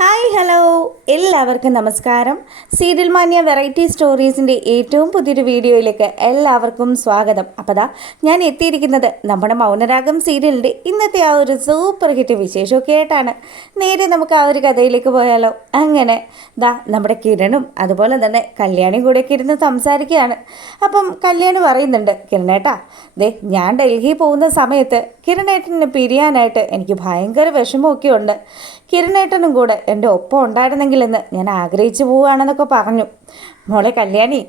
Hi hello എല്ലാവർക്കും നമസ്കാരം. Serial മാന്യ വെറൈറ്റി സ്റ്റോറീസിൻ്റെ ഏറ്റവും പുതിയൊരു വീഡിയോയിലേക്ക് എല്ലാവർക്കും സ്വാഗതം. അപ്പോൾ ഞാൻ എത്തിയിരിക്കുന്നത് നമ്മുടെ മൗനരാഗം സീരിയലിൻ്റെ ഇന്നത്തെ ആ ഒരു സൂപ്പർ ഹിറ്റ് വിശേഷമൊക്കെ ആയിട്ടാണ്. നേരെ നമുക്ക് ആ ഒരു കഥയിലേക്ക് പോയാലോ. അങ്ങനെ നമ്മുടെ കിരണും അതുപോലെ തന്നെ കല്യാണിയും കൂടെയൊക്കെ ഇരുന്ന് സംസാരിക്കുകയാണ്. അപ്പം കല്യാണി പറയുന്നുണ്ട്, കിരണേട്ടാ ഞാൻ ഡൽഹി പോകുന്ന സമയത്ത് കിരണേട്ടനെ പിരിയാനായിട്ട് എനിക്ക് ഭയങ്കര വിഷമമൊക്കെ ഉണ്ട്. കിരണേട്ടനും കൂടെ എൻ്റെ ഒപ്പം ഉണ്ടായിരുന്നെങ്കിലെന്ന് ഞാൻ ആഗ്രഹിച്ചു പോവുകയാണെന്നൊക്കെ പറഞ്ഞു. മോളെ കല്യാണി,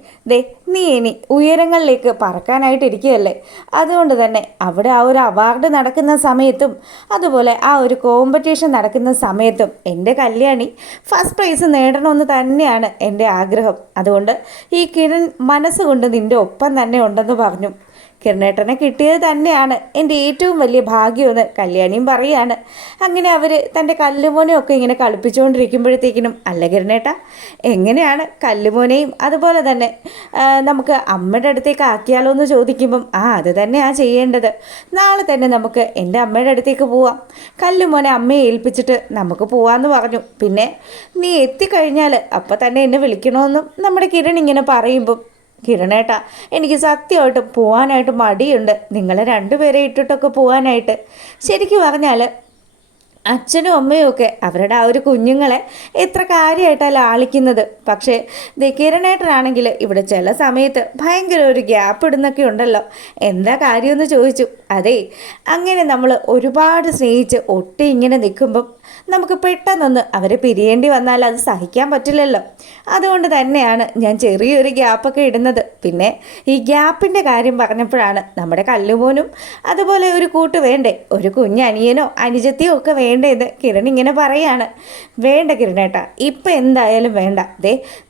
നീ ഇനി ഉയരങ്ങളിലേക്ക് പറക്കാനായിട്ടിരിക്കുകയല്ലേ. അതുകൊണ്ട് തന്നെ അവിടെ ആ ഒരു അവാർഡ് നടക്കുന്ന സമയത്തും അതുപോലെ ആ ഒരു കോമ്പറ്റീഷൻ നടക്കുന്ന സമയത്തും എൻ്റെ കല്യാണി ഫസ്റ്റ് പ്രൈസ് നേടണമെന്ന് തന്നെയാണ് എൻ്റെ ആഗ്രഹം. അതുകൊണ്ട് ഈ കിരൺ മനസ്സുകൊണ്ട് നിൻ്റെ ഒപ്പം തന്നെ ഉണ്ടെന്ന് പറഞ്ഞു. കിരണേട്ടനെ കിട്ടിയത് തന്നെയാണ് എൻ്റെ ഏറ്റവും വലിയ ഭാഗ്യമെന്ന് കല്യാണിയും പറയുകയാണ്. അങ്ങനെ അവർ തൻ്റെ കല്ലുമോനെയൊക്കെ ഇങ്ങനെ കളിപ്പിച്ചുകൊണ്ടിരിക്കുമ്പോഴത്തേക്കിനും, അല്ല കിരണേട്ട, എങ്ങനെയാണ് കല്ലുമോനെയും അതുപോലെ തന്നെ നമുക്ക് അമ്മയുടെ അടുത്തേക്ക് ആക്കിയാലോ എന്ന് ചോദിക്കുമ്പം, അത് തന്നെയാണ് ചെയ്യേണ്ടത്. നാളെ തന്നെ നമുക്ക് എൻ്റെ അമ്മയുടെ അടുത്തേക്ക് പോവാം. കല്ലുമോനെ അമ്മയെ ഏൽപ്പിച്ചിട്ട് നമുക്ക് പോവാമെന്ന് പറഞ്ഞു. പിന്നെ നീ എത്തിക്കഴിഞ്ഞാൽ അപ്പം തന്നെ എന്നെ വിളിക്കണമെന്നും നമ്മുടെ കിരൺ ഇങ്ങനെ പറയുമ്പം, കിരണേട്ടാ, എനിക്ക് സത്യമായിട്ട് പോകാനായിട്ട് മടിയുണ്ട്, നിങ്ങളെ രണ്ടുപേരെ ഇട്ടിട്ടൊക്കെ പോകാനായിട്ട്. ശരിക്കും പറഞ്ഞാൽ അച്ഛനും അമ്മയും ഒക്കെ അവരുടെ ആ ഒരു കുഞ്ഞുങ്ങളെ എത്ര കാര്യമായിട്ടാണ് ലാളിക്കുന്നത്. പക്ഷേ കിരണേട്ടനാണെങ്കിൽ ഇവിടെ ചില സമയത്ത് ഭയങ്കര ഒരു ഗ്യാപ്പ് ഇടുന്നൊക്കെ ഉണ്ടല്ലോ. എന്താ കാര്യമെന്ന് ചോദിച്ചു. അങ്ങനെ നമ്മൾ ഒരുപാട് സ്നേഹിച്ച് ഒട്ടി ഇങ്ങനെ നിൽക്കുമ്പം നമുക്ക് പെട്ടെന്നൊന്ന് അവരെ പിരിയേണ്ടി വന്നാൽ അത് സഹിക്കാൻ പറ്റില്ലല്ലോ. അതുകൊണ്ട് തന്നെയാണ് ഞാൻ ചെറിയൊരു ഗ്യാപ്പൊക്കെ ഇടുന്നത്. പിന്നെ ഈ ഗ്യാപ്പിൻ്റെ കാര്യം പറഞ്ഞപ്പോഴാണ് നമ്മുടെ കല്ലുമോനും അതുപോലെ ഒരു കൂട്ട് വേണ്ടേ, ഒരു കുഞ്ഞനിയനോ അനുജത്തിയോ ഒക്കെ വേണ്ടേന്ന് കിരൺ ഇങ്ങനെ പറയാണ്. വേണ്ട കിരണേട്ടാ, ഇപ്പം എന്തായാലും വേണ്ട.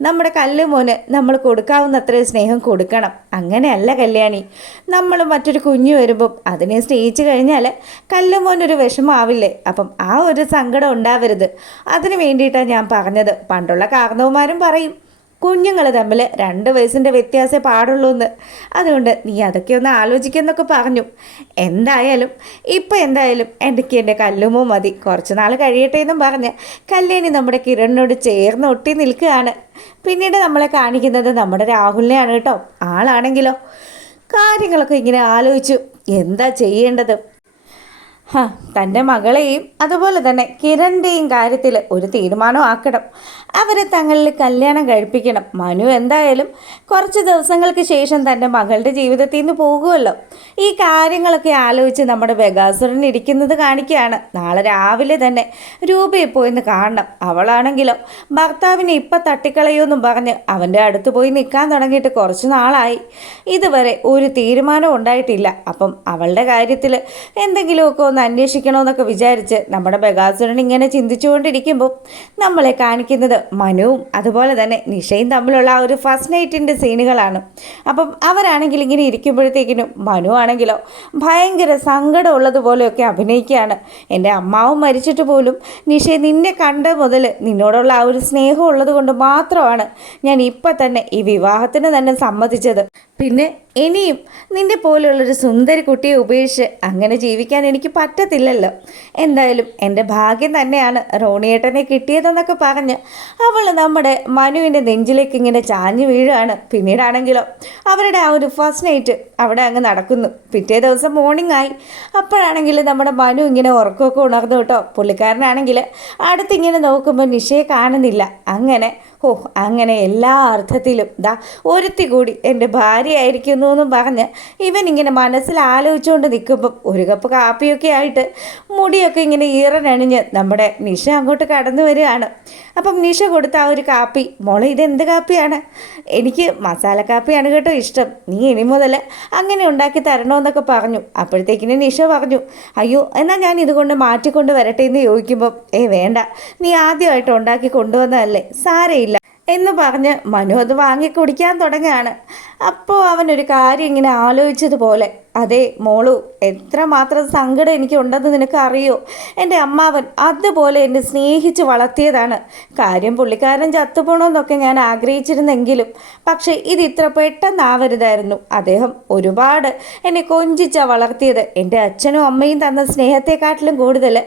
നമ്മുടെ കല്ലുമോന് നമ്മൾ കൊടുക്കാവുന്ന അത്രയും സ്നേഹം കൊടുക്കണം. അങ്ങനെയല്ല കല്യാണി, നമ്മൾ മറ്റൊരു കുഞ്ഞു വരുമ്പം അതിനെ സ്നേഹിച്ചു കഴിഞ്ഞാൽ കല്ലുമോനൊരു വിഷമാവില്ലേ. അപ്പം ആ ഒരു സങ്കടം ഉണ്ടാവരുത്. അതിന് വേണ്ടിയിട്ടാണ് ഞാൻ പറഞ്ഞത്. പണ്ടുള്ള കാരണവന്മാരും പറയും, കുഞ്ഞുങ്ങൾ തമ്മിൽ 2 വയസ്സിൻ്റെ വ്യത്യാസമേ പാടുള്ളൂ എന്ന്. അതുകൊണ്ട് നീ അതൊക്കെ ഒന്ന് ആലോചിക്കുന്നൊക്കെ പറഞ്ഞു. എന്തായാലും എനിക്ക് എൻ്റെ കല്ലുമോ മതി, കുറച്ച് നാൾ കഴിയട്ടെ എന്നും പറഞ്ഞ് കല്യാണി നമ്മുടെ കിരണിനോട് ചേർന്ന് ഒട്ടി നിൽക്കുകയാണ്. പിന്നീട് നമ്മളെ കാണിക്കുന്നത് നമ്മുടെ രാഹുലിനെയാണ് കേട്ടോ. ആളാണെങ്കിലോ കാര്യങ്ങളൊക്കെ ഇങ്ങനെ ആലോചിച്ചു എന്താ ചെയ്യേണ്ടത്. തൻ്റെ മകളെയും അതുപോലെ തന്നെ കിരണിൻ്റെയും കാര്യത്തിൽ ഒരു തീരുമാനമാക്കണം. അവരെ തങ്ങളിൽ കല്യാണം കഴിപ്പിക്കണം. മനു എന്തായാലും കുറച്ച് ദിവസങ്ങൾക്ക് ശേഷം തൻ്റെ മകളുടെ ജീവിതത്തിൽ നിന്ന് പോകുമല്ലോ. ഈ കാര്യങ്ങളൊക്കെ ആലോചിച്ച് നമ്മുടെ ബഗാസുരൻ ഇരിക്കുന്നത് കാണിക്കുകയാണ്. നാളെ രാവിലെ തന്നെ രൂപയെ പോയിന്ന് കാണണം. അവളാണെങ്കിലോ ഭർത്താവിനെ ഇപ്പം തട്ടിക്കളയുമെന്നും പറഞ്ഞ് അവൻ്റെ അടുത്ത് പോയി നിൽക്കാൻ തുടങ്ങിയിട്ട് കുറച്ച് നാളായി. ഇതുവരെ ഒരു തീരുമാനം ഉണ്ടായിട്ടില്ല. അപ്പം അവളുടെ കാര്യത്തിൽ എന്തെങ്കിലുമൊക്കെ ഒന്ന് അന്വേഷിക്കണമെന്നൊക്കെ വിചാരിച്ച് നമ്മുടെ ബഗാസുരൻ ഇങ്ങനെ ചിന്തിച്ചുകൊണ്ടിരിക്കുമ്പോൾ നമ്മളെ കാണിക്കുന്നത് മനുവും അതുപോലെ തന്നെ നിഷയും തമ്മിലുള്ള ആ ഒരു ഫസ്റ്റ് നൈറ്റിൻ്റെ സീനുകളാണ്. അപ്പം അവരാണെങ്കിൽ ഇങ്ങനെ ഇരിക്കുമ്പോഴത്തേക്കിനും മനു ആണെങ്കിലോ ഭയങ്കര സങ്കടമുള്ളതുപോലെയൊക്കെ അഭിനയിക്കുകയാണ്. എൻ്റെ അമ്മാവും മരിച്ചിട്ട് പോലും നിഷയെ നിന്നെ കണ്ട മുതൽ നിന്നോടുള്ള ആ ഒരു സ്നേഹം ഉള്ളത് കൊണ്ട് മാത്രമാണ് ഞാൻ ഇപ്പം തന്നെ ഈ വിവാഹത്തിന് തന്നെ സമ്മതിച്ചത്. പിന്നെ ഇനിയും നിന്നെ പോലെയുള്ളൊരു സുന്ദരി കുട്ടിയെ ഉപേക്ഷിച്ച് അങ്ങനെ ജീവിക്കാൻ എനിക്ക് പറ്റത്തില്ലല്ലോ. എന്തായാലും എൻ്റെ ഭാഗ്യം തന്നെയാണ് റോണിയേട്ടനെ കിട്ടിയതെന്നൊക്കെ പറഞ്ഞ് അവൾ നമ്മുടെ മനുവിൻ്റെ നെഞ്ചിലേക്ക് ഇങ്ങനെ ചാഞ്ഞു വീഴുകയാണ്. പിന്നീടാണെങ്കിലോ അവരുടെ ആ ഒരു ഫസ്റ്റ് നൈറ്റ് അവിടെ അങ്ങ് നടക്കുന്നു. പിറ്റേ ദിവസം മോർണിംഗ് ആയി. അപ്പോഴാണെങ്കിൽ നമ്മുടെ മനു ഇങ്ങനെ ഉറക്കമൊക്കെ ഉണർന്നു കേട്ടോ. പുള്ളിക്കാരനാണെങ്കിൽ അടുത്തിങ്ങനെ നോക്കുമ്പോൾ നിഷയെ കാണുന്നില്ല. അങ്ങനെ എല്ലാ അർത്ഥത്തിലും ഒരുത്തി കൂടി എൻ്റെ ഭാര്യയായിരിക്കുന്നു എന്നും പറഞ്ഞ് ഇവൻ ഇങ്ങനെ മനസ്സിൽ ആലോചിച്ചുകൊണ്ട് നിൽക്കുമ്പം ഒരു കപ്പ് കാപ്പിയൊക്കെ ആയിട്ട് മുടിയൊക്കെ ഇങ്ങനെ ഈറനണിഞ്ഞ് നമ്മുടെ നിഷ അങ്ങോട്ട് കടന്നു വരികയാണ്. അപ്പം നിഷ കൊടുത്ത ആ ഒരു കാപ്പി, മോളെ ഇതെന്ത് കാപ്പിയാണ്? എനിക്ക് മസാല കാപ്പിയാണ് കേട്ടോ ഇഷ്ടം, നീ ഇനി മുതൽ അങ്ങനെ ഉണ്ടാക്കി തരണമെന്നൊക്കെ പറഞ്ഞു. അപ്പോഴത്തേക്കിന് നിഷ പറഞ്ഞു, അയ്യോ എന്നാൽ ഞാൻ ഇതുകൊണ്ട് മാറ്റിക്കൊണ്ട് വരട്ടെ എന്ന് ചോദിക്കുമ്പം, വേണ്ട, നീ ആദ്യമായിട്ട് ഉണ്ടാക്കി കൊണ്ടുവന്നതല്ലേ, സാരയില്ല എന്ന് പറഞ്ഞ് മനു അത് വാങ്ങി കുടിക്കാൻ തുടങ്ങുകയാണ്. അപ്പോൾ അവനൊരു കാര്യം ഇങ്ങനെ ആലോചിച്ചതുപോലെ അതെ മോളു, എത്രമാത്രം സങ്കടം എനിക്കുണ്ടെന്ന് നിനക്ക് അറിയോ? എൻ്റെ അമ്മാവൻ അതുപോലെ എന്നെ സ്നേഹിച്ച് വളർത്തിയതാണ്. കാര്യം പുള്ളിക്കാരൻ ചത്തുപോകണമെന്നൊക്കെ ഞാൻ ആഗ്രഹിച്ചിരുന്നെങ്കിലും പക്ഷേ ഇത് ഇത്ര പെട്ടെന്നാവരുതായിരുന്നു. അദ്ദേഹം ഒരുപാട് എന്നെ കൊഞ്ചിച്ചാണ് വളർത്തിയത്. എൻ്റെ അച്ഛനും അമ്മയും തന്ന സ്നേഹത്തെക്കാട്ടിലും കൂടുതൽ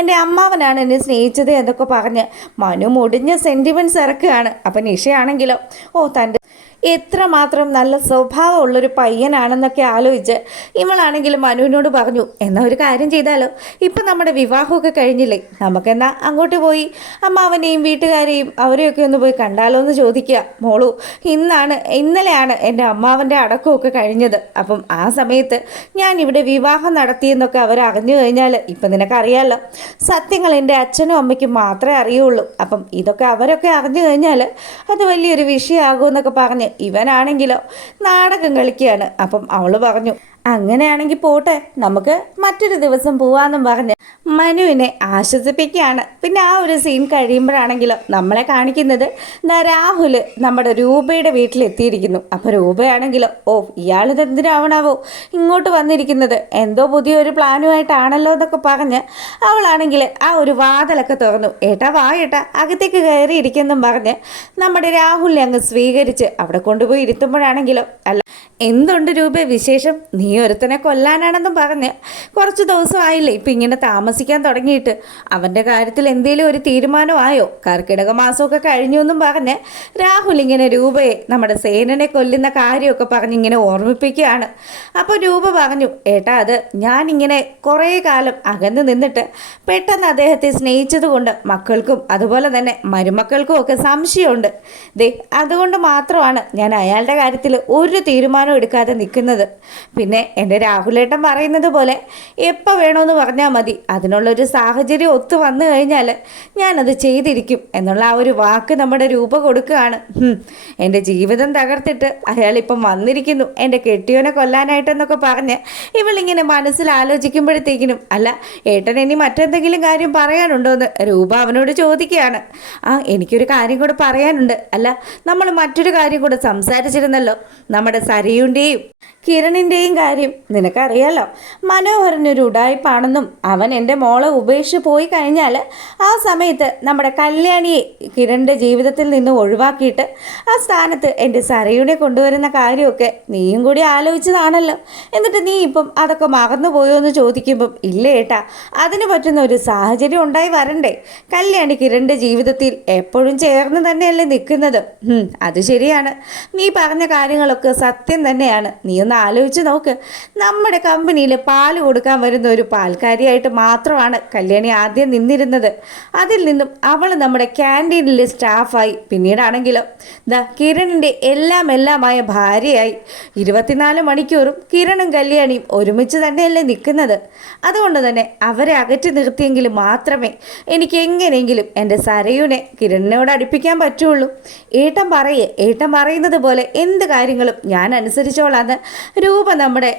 എൻ്റെ അമ്മാവനാണ് എന്നെ സ്നേഹിച്ചത് എന്നൊക്കെ പറഞ്ഞ് മനു മുടിഞ്ഞ സെൻറ്റിമെൻറ്റ്സ് ഇറക്കുകയാണ്. അപ്പം നിഷയാണെങ്കിലോ തൻ്റെ എത്രമാത്രം നല്ല സ്വഭാവമുള്ളൊരു പയ്യനാണെന്നൊക്കെ ആലോചിച്ച് ഇവളാണെങ്കിലും മനുവിനോട് പറഞ്ഞു, എന്നാൽ ഒരു കാര്യം ചെയ്താലോ, ഇപ്പം നമ്മുടെ വിവാഹമൊക്കെ കഴിഞ്ഞില്ലേ, നമുക്കെന്നാ അങ്ങോട്ട് പോയി അമ്മാവനെയും വീട്ടുകാരെയും അവരെയൊക്കെ ഒന്ന് പോയി കണ്ടാലോ എന്ന് ചോദിക്കുക. മോളു, ഇന്നലെയാണ് എൻ്റെ അമ്മാവൻ്റെ അടക്കമൊക്കെ കഴിഞ്ഞത്. അപ്പം ആ സമയത്ത് ഞാൻ ഇവിടെ വിവാഹം നടത്തിയെന്നൊക്കെ അവർ അറിഞ്ഞു കഴിഞ്ഞാൽ ഇപ്പം നിനക്കറിയാമല്ലോ, സത്യങ്ങൾ എൻ്റെ അച്ഛനും അമ്മയ്ക്കും മാത്രമേ അറിയുള്ളൂ. അപ്പം ഇതൊക്കെ അവരൊക്കെ അറിഞ്ഞു കഴിഞ്ഞാൽ അത് വലിയൊരു വിഷയമാകുമെന്നൊക്കെ പറഞ്ഞ് ഇവനാണെങ്കിലോ നാടകം കളിക്കുകയാണ്. അപ്പം അവൾ പറഞ്ഞു, അങ്ങനെയാണെങ്കിൽ പോട്ടെ, നമുക്ക് മറ്റൊരു ദിവസം പോവാന്നും പറഞ്ഞ് മനുവിനെ ആശ്വസിപ്പിക്കുകയാണ്. പിന്നെ ആ ഒരു സീൻ കഴിയുമ്പോഴാണെങ്കിലോ നമ്മളെ കാണിക്കുന്നത് രാഹുൽ നമ്മുടെ രൂപയുടെ വീട്ടിലെത്തിയിരിക്കുന്നു. അപ്പോൾ രൂപയാണെങ്കിലോ ഇയാളിതെന്തിനാവണാവോ ഇങ്ങോട്ട് വന്നിരിക്കുന്നത്, എന്തോ പുതിയൊരു പ്ലാനുമായിട്ടാണല്ലോ എന്നൊക്കെ പറഞ്ഞ് അവളാണെങ്കിൽ ആ ഒരു വാതിലൊക്കെ തുറന്നു. ഏട്ടാ വാ ഏട്ടാ, അകത്തേക്ക് കയറിയിരിക്കുന്നും പറഞ്ഞ് നമ്മുടെ രാഹുലിനെ അങ്ങ് സ്വീകരിച്ച് അവിടെ കൊണ്ടുപോയി ഇരുത്തുമ്പോഴാണെങ്കിലോ, അല്ല എന്തുണ്ട് രൂപ വിശേഷം, നീ ഒരുത്തനെ കൊല്ലാനാണെന്നും പറഞ്ഞ് കുറച്ച് ദിവസമായില്ലേ ഇപ്പം ഇങ്ങനെ താമസിക്കാൻ തുടങ്ങിയിട്ട്, അവൻ്റെ കാര്യത്തിൽ എന്തെങ്കിലും ഒരു തീരുമാനമായോ, കർക്കിടക മാസമൊക്കെ കഴിഞ്ഞു എന്നും പറഞ്ഞ് രാഹുൽ ഇങ്ങനെ രൂപയെ നമ്മുടെ സേനനെ കൊല്ലുന്ന കാര്യമൊക്കെ പറഞ്ഞ് ഇങ്ങനെ ഓർമ്മിപ്പിക്കുകയാണ്. അപ്പോൾ രൂപ പറഞ്ഞു, ഏട്ടാ അത് ഞാനിങ്ങനെ കുറേ കാലം അകന്ന് നിന്നിട്ട് പെട്ടെന്ന് അദ്ദേഹത്തെ സ്നേഹിച്ചതുകൊണ്ട് മക്കൾക്കും അതുപോലെ തന്നെ മരുമക്കൾക്കും ഒക്കെ സംശയമുണ്ട്. അതുകൊണ്ട് മാത്രമാണ് ഞാൻ അയാളുടെ കാര്യത്തിൽ ഒരു തീരുമാനം എടുക്കാതെ നിൽക്കുന്നത്. പിന്നെ എൻ്റെ രാഹുലേട്ടൻ പറയുന്നത് പോലെ എപ്പോൾ വേണമെന്ന് പറഞ്ഞാൽ മതി, അതിനുള്ളൊരു സാഹചര്യം ഒത്തു വന്നു കഴിഞ്ഞാൽ ഞാനത് ചെയ്തിരിക്കും എന്നുള്ള ആ ഒരു വാക്ക് നമ്മുടെ രൂപ കൊടുക്കുകയാണ്. എൻ്റെ ജീവിതം തകർത്തിട്ട് അയാളിപ്പം വന്നിരിക്കുന്നു എൻ്റെ കെട്ടിയോനെ കൊല്ലാനായിട്ടെന്നൊക്കെ പറഞ്ഞ് ഇവളിങ്ങനെ മനസ്സിൽ ആലോചിക്കുമ്പോഴത്തേക്കിനും, അല്ല ഏട്ടൻ ഇനി മറ്റെന്തെങ്കിലും കാര്യം പറയാനുണ്ടോ എന്ന് രൂപ അവനോട് ചോദിക്കുകയാണ്. എനിക്കൊരു കാര്യം കൂടെ പറയാനുണ്ട്. അല്ല നമ്മൾ മറ്റൊരു കാര്യം കൂടെ സംസാരിച്ചിരുന്നല്ലോ, നമ്മുടെ സരയുൻ്റെയും കിരണിൻ്റെയും കാര്യം നിനക്കറിയാലോ. മനോഹരനൊരു ഉടായ്പാണെന്നും അവൻ എൻ്റെ മോളെ ഉപേക്ഷിച്ച് പോയി കഴിഞ്ഞാൽ ആ സമയത്ത് നമ്മുടെ കല്യാണിയെ കിരണിൻ്റെ ജീവിതത്തിൽ നിന്ന് ഒഴിവാക്കിയിട്ട് ആ സ്ഥാനത്ത് എൻ്റെ സരയുനെ കൊണ്ടുവരുന്ന കാര്യമൊക്കെ നീയും കൂടി ആലോചിച്ചതാണല്ലോ. എന്നിട്ട് നീ ഇപ്പം അതൊക്കെ മറന്നുപോയോ എന്ന് ചോദിക്കുമ്പം ഇല്ല ഏട്ടാ, അതിന് പറ്റുന്ന ഒരു സാഹചര്യം ഉണ്ടായി വരണ്ടേ. കല്യാണി കിരണിൻ്റെ ജീവിതത്തിൽ എപ്പോഴും ചേർന്ന് തന്നെയല്ലേ നിൽക്കുന്നത്. അത് ശരിയാണ്, നീ പറഞ്ഞ കാര്യങ്ങളൊക്കെ സത്യം തന്നെയാണ്. നീ ഒന്ന് ആലോചിച്ച് നോക്ക്, നമ്മുടെ കമ്പനിയിൽ പാല് കൊടുക്കാൻ വരുന്ന ഒരു പാൽക്കാരിയായിട്ട് മാത്രമാണ് കല്യാണി ആദ്യം നിന്നിരുന്നത്. അതിൽ നിന്നും അവൾ നമ്മുടെ ക്യാൻറ്റീനിലെ സ്റ്റാഫായി, പിന്നീടാണെങ്കിലോ കിരണിൻ്റെ എല്ലാമായ ഭാര്യയായി. 24 മണിക്കൂറും കിരണും കല്യാണിയും ഒരുമിച്ച് തന്നെയല്ലേ നിൽക്കുന്നത്. അതുകൊണ്ട് തന്നെ അവരെ അകറ്റി നിർത്തിയെങ്കിൽ മാത്രമേ എനിക്ക് എങ്ങനെയെങ്കിലും എൻ്റെ സരയുനെ കിരണിനോട് അടുപ്പിക്കാൻ പറ്റുള്ളൂ. ഏട്ടൻ പറയുന്നത് പോലെ എന്ത് കാര്യങ്ങളും ഞാൻ അനുസരിച്ചോളാന്ന് രൂപ നമ്മുടെ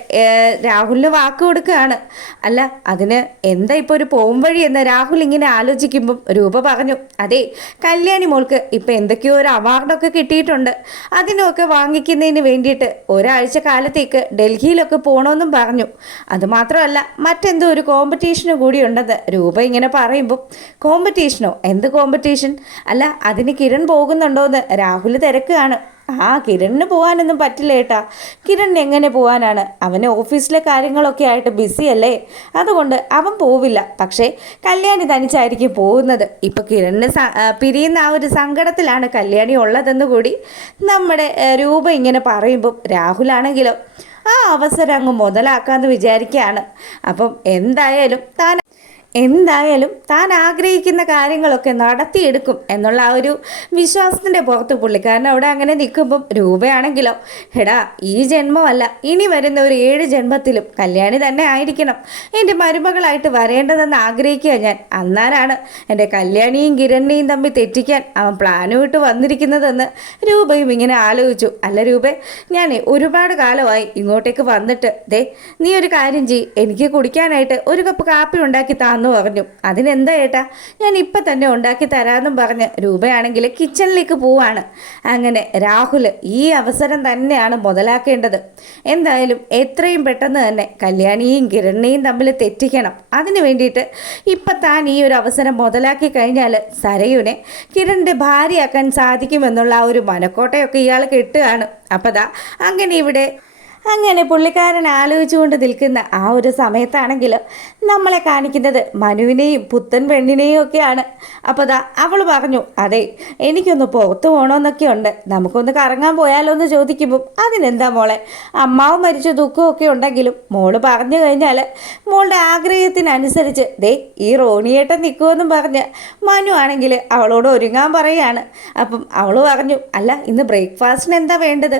രാഹുലിന് വാക്ക് കൊടുക്കുകയാണ്. അല്ല അതിന് എന്താ ഇപ്പോൾ ഒരു പോം വഴി എന്ന് രാഹുൽ ഇങ്ങനെ ആലോചിക്കുമ്പം രൂപ പറഞ്ഞു, അതെ കല്യാണി മോൾക്ക് ഇപ്പം എന്തൊക്കെയോ ഒരു അവാർഡൊക്കെ കിട്ടിയിട്ടുണ്ട്, അതിനൊക്കെ വാങ്ങിക്കുന്നതിന് വേണ്ടിയിട്ട് ഒരാഴ്ച കാലത്തേക്ക് ഡൽഹിയിലൊക്കെ പോകണമെന്നും പറഞ്ഞു. അതുമാത്രമല്ല മറ്റെന്തോ ഒരു കോമ്പറ്റീഷനും കൂടി ഉണ്ടെന്ന് രൂപ ഇങ്ങനെ പറയുമ്പം, കോമ്പറ്റീഷനോ, എന്ത് കോമ്പറ്റീഷൻ, അല്ല അതിന് കിരൺ പോകുന്നുണ്ടോയെന്ന് രാഹുൽ തിരക്കുകയാണ്. കിരണിന് പോകാനൊന്നും പറ്റില്ല ഏട്ടാ, കിരണിന് എങ്ങനെ പോകാനാണ്, അവന് ഓഫീസിലെ കാര്യങ്ങളൊക്കെ ആയിട്ട് ബിസിയല്ലേ, അതുകൊണ്ട് അവൻ പോവില്ല. പക്ഷേ കല്യാണി തനിച്ചായിരിക്കും പോകുന്നത്. ഇപ്പം കിരണിന് പിരിയുന്ന ആ ഒരു സങ്കടത്തിലാണ് കല്യാണി ഉള്ളതെന്ന് കൂടി നമ്മുടെ രൂപ ഇങ്ങനെ പറയുമ്പം രാഹുലാണെങ്കിലോ ആ അവസരം അങ്ങ് മുതലാക്കാമെന്ന് വിചാരിക്കുകയാണ്. അപ്പം എന്തായാലും താൻ ആഗ്രഹിക്കുന്ന കാര്യങ്ങളൊക്കെ നടത്തിയെടുക്കും എന്നുള്ള ആ ഒരു വിശ്വാസത്തിൻ്റെ പുറത്ത് പുള്ളിക്കാരൻ അവിടെ അങ്ങനെ നിൽക്കുമ്പം രൂപയാണെങ്കിലോ, എടാ ഈ ജന്മമല്ല ഇനി വരുന്ന ഒരു 7 ജന്മത്തിലും കല്യാണി തന്നെ ആയിരിക്കണം എൻ്റെ മരുമകളായിട്ട് വരേണ്ടതെന്ന് ആഗ്രഹിക്കുക ഞാൻ. അന്നാലാണ് എൻ്റെ കല്യാണിയും കിരണിനെയും തമ്മിൽ തെറ്റിക്കാൻ അവൻ പ്ലാനും ഇട്ട് വന്നിരിക്കുന്നതെന്ന് രൂപയും ഇങ്ങനെ ആലോചിച്ചു. അല്ല രൂപേ, ഞാൻ ഒരുപാട് കാലമായി ഇങ്ങോട്ടേക്ക് വന്നിട്ട് നീ ഒരു കാര്യം ചെയ്യ്, എനിക്ക് കുടിക്കാനായിട്ട് ഒരു കപ്പ് കാപ്പി ഉണ്ടാക്കി താ എന്ന് പറഞ്ഞു. അതിനെന്താ ഏട്ടാ, ഞാൻ ഇപ്പം തന്നെ ഉണ്ടാക്കി തരാമെന്നും പറഞ്ഞ് രൂപയാണെങ്കിൽ കിച്ചണിലേക്ക് പോവാണ്. അങ്ങനെ രാഹുൽ ഈ അവസരം തന്നെയാണ് മുതലാക്കേണ്ടത്. എന്തായാലും എത്രയും പെട്ടെന്ന് തന്നെ കല്യാണിയെയും കിരണിനെയും തമ്മിൽ തെറ്റിക്കണം. അതിന് വേണ്ടിയിട്ട് ഇപ്പം താൻ ഈ ഒരു അവസരം മുതലാക്കി കഴിഞ്ഞാൽ സരയുനെ കിരണിൻ്റെ ഭാര്യയാക്കാൻ സാധിക്കുമെന്നുള്ള ആ ഒരു മനക്കോട്ടയൊക്കെ ഇയാൾ കെട്ടുകയാണ്. അപ്പം ദാ അങ്ങനെ പുള്ളിക്കാരൻ ആലോചിച്ചുകൊണ്ട് നിൽക്കുന്ന ആ ഒരു സമയത്താണെങ്കിൽ നമ്മളെ കാണിക്കുന്നത് മനുവിനെയും പുത്തൻ പെണ്ണിനെയും ഒക്കെയാണ്. അപ്പോൾ ദാ അവൾ പറഞ്ഞു, അതെ എനിക്കൊന്ന് പുറത്ത് പോകണമെന്നൊക്കെ ഉണ്ട്, നമുക്കൊന്ന് കറങ്ങാൻ പോയാലോ എന്ന് ചോദിക്കുമ്പം അതിനെന്താ മോളെ, അമ്മാവ് മരിച്ച ദുഃഖമൊക്കെ ഉണ്ടെങ്കിലും മോള് പറഞ്ഞു കഴിഞ്ഞാൽ മോളുടെ ആഗ്രഹത്തിനനുസരിച്ച് ദേ ഈ റോണിയേട്ടൻ നിൽക്കുമെന്നും പറഞ്ഞ് മനു ആണെങ്കിൽ അവളോട് ഒരുങ്ങാൻ പറയുകയാണ്. അപ്പം അവൾ പറഞ്ഞു, അല്ല ഇന്ന് ബ്രേക്ക്ഫാസ്റ്റിന് എന്താ വേണ്ടത്?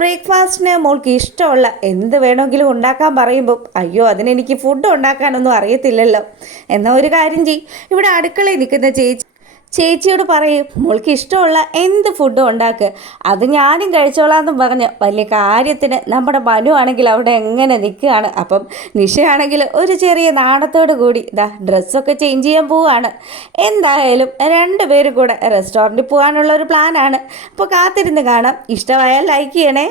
ബ്രേക്ക്ഫാസ്റ്റിന് മോൾക്ക് ഇഷ്ടമുള്ള എന്ത് വേണമെങ്കിലും ഉണ്ടാക്കാൻ പറയുമ്പോൾ അയ്യോ അതിനെനിക്ക് ഫുഡ് ഉണ്ടാക്കാനൊന്നും അറിയത്തില്ലല്ലോ. എന്നാൽ ഒരു കാര്യം ചെയ്യും, ഇവിടെ അടുക്കളയിൽ നിൽക്കുന്ന ചേച്ചിയോട് പറയും മോൾക്ക് ഇഷ്ടമുള്ള എന്ത് ഫുഡും ഉണ്ടാക്കുക, അത് ഞാനും കഴിച്ചോളാമെന്നും പറഞ്ഞ് വലിയ കാര്യത്തിന് നമ്മുടെ മനു ആണെങ്കിൽ അവിടെ എങ്ങനെ നിൽക്കുകയാണ്. അപ്പം നിഷയാണെങ്കിൽ ഒരു ചെറിയ നാണത്തോട് കൂടി ഇതാ ഡ്രസ്സൊക്കെ ചേഞ്ച് ചെയ്യാൻ പോവുകയാണ്. എന്തായാലും രണ്ടുപേരും കൂടെ റെസ്റ്റോറൻറ്റിൽ പോകാനുള്ള ഒരു പ്ലാനാണ്. അപ്പോൾ കാത്തിരുന്ന് കാണാം. ഇഷ്ടമായാൽ ലൈക്ക് ചെയ്യണേ.